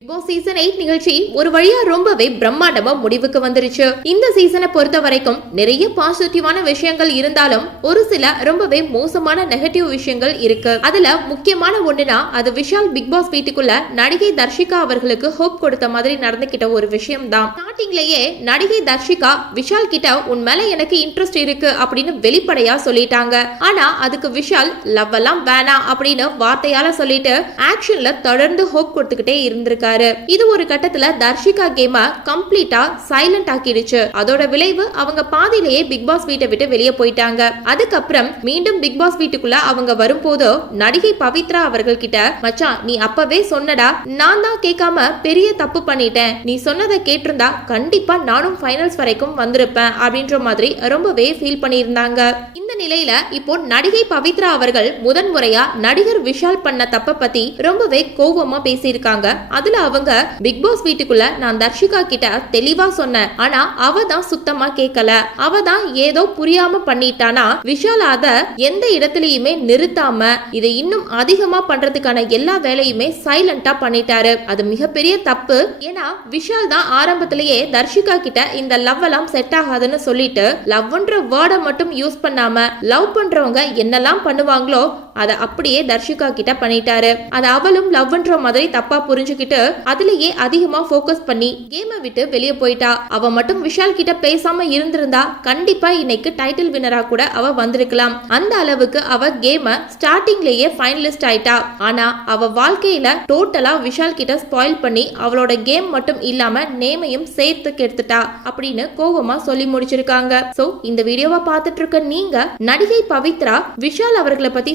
Bigg Boss season eight நிகழ்ச்சி ஒரு வழியா ரொம்பவே பிரம்மாண்டமா முடிவுக்கு வந்துருச்சு. இந்த சீசனை பொறுத்த வரைக்கும் நிறைய பாசிட்டிவான விஷயங்கள் இருந்தாலும் ஒரு சில ரொம்பவே மோசமான நெகட்டிவ் விஷயங்கள் இருக்கு. அதுல முக்கியமான ஒண்ணுனா அது விஷால் பிக் பாஸ் வீட்டுக்குள்ள நடிகை தர்ஷிகா அவர்களுக்கு ஹோப் கொடுத்த மாதிரி நடந்துகிட்ட ஒரு விஷயம் தான் ஸ்டார்டிங்லயே நடிகை தர்ஷிகா விஷால் கிட்ட உன் மேல எனக்கு இன்ட்ரெஸ்ட் இருக்கு அப்படின்னு வெளிப்படையா சொல்லிட்டாங்க. ஆனா அதுக்கு விஷால் லவ் எல்லாம் வேணாம் அப்படின்னு வார்த்தையால சொல்லிட்டு ஆக்ஷன்ல தொடர்ந்து ஹோப் கொடுத்துக்கிட்டே இருந்திருக்கு இருந்திருக்காரு இது ஒரு கட்டத்துல தர்ஷிகா கேம கம்ப்ளீட்டா சைலண்ட் ஆக்கிடுச்சு. அதோட விளைவு அவங்க பாதியிலேயே பிக் பாஸ் வீட்டை விட்டு வெளியே போயிட்டாங்க. அதுக்கப்புறம் மீண்டும் பிக் பாஸ் வீட்டுக்குள்ள அவங்க வரும்போதோ நடிகை பவித்ரா அவர்கள் கிட்ட மச்சான் நீ அப்பவே சொன்னடா நான் தான் கேட்காம பெரிய தப்பு பண்ணிட்டேன். நீ சொன்னதை கேட்டிருந்தா கண்டிப்பா நானும் ஃபைனல்ஸ் வரைக்கும் வந்திருப்பேன். அப்படின்ற மாதிரி ரொம்பவே ஃபீல் பண்ணியிருந்தாங்க. இந்த நிலையில இப்போ நடிகை பவித்ரா அவர்கள் முதன் முறையா நடிகர் விஷால் பண்ண தப்ப பத்தி ரொம்பவே கோவமா பேசியிருக்காங்க. அதுல அவங்க பிக் பாஸ் வீட்டுக்குள்ள நான் தர்ஷிகா கிட்ட தெளிவா சொன்னேன். ஆனா அவ தான் சுத்தமா கேட்கல அவ தான் ஏதோ புரியாம பண்ணிட்டானா? விஷால் அத எந்த இடத்துலயுமே நிறுத்தாம இதை இன்னும் அதிகமா பண்றதுக்கான எல்லா வேலையுமே சைலண்டா பண்ணிட்டாரு. அது மிகப்பெரிய தப்பு. ஏன்னா விஷால் தான் ஆரம்பத்திலேயே தர்ஷிகா கிட்ட இந்த லவ் எல்லாம் செட் ஆகாதுன்னு சொல்லிட்டு லவ்ன்ற வேர்டை மட்டும் யூஸ் பண்ணாம லவ் பண்றவங்க என்னெல்லாம் பண்ணுவாங்களோ அதை அப்படியே தர்ஷிகா கிட்ட பண்ணிட்டாரு. அதை அவளும் லவ்ன்ற மாதிரி தப்பா புரிஞ்சுக்கிட்டு அதுலயே அதிகமா ஃபோக்கஸ் பண்ணி கேமை விட்டு வெளியே போயிட்டா. அவ மட்டும் விஷால் கிட்ட பேசாம இருந்திருந்தா கண்டிப்பா இன்னைக்கு டைட்டில் வினரா கூட அவ வந்திருக்கலாம். அந்த அளவுக்கு அவ கேம ஸ்டார்டிங்லயே ஃபைனலிஸ்ட் ஆயிட்டா. ஆனா அவ வாழ்க்கையில டோட்டலா விஷால் கிட்ட ஸ்பாயில் பண்ணி அவளோட கேம் மட்டும் இல்லாம நேமையும் சேர்த்து கெடுத்துட்டா அப்படின்னு கோவமா சொல்லி முடிச்சிருக்காங்க. சோ இந்த வீடியோவை பார்த்துட்டு இருக்க நீங்க நடிகை பவித்ரா விஷால் அவர்களை பத்தி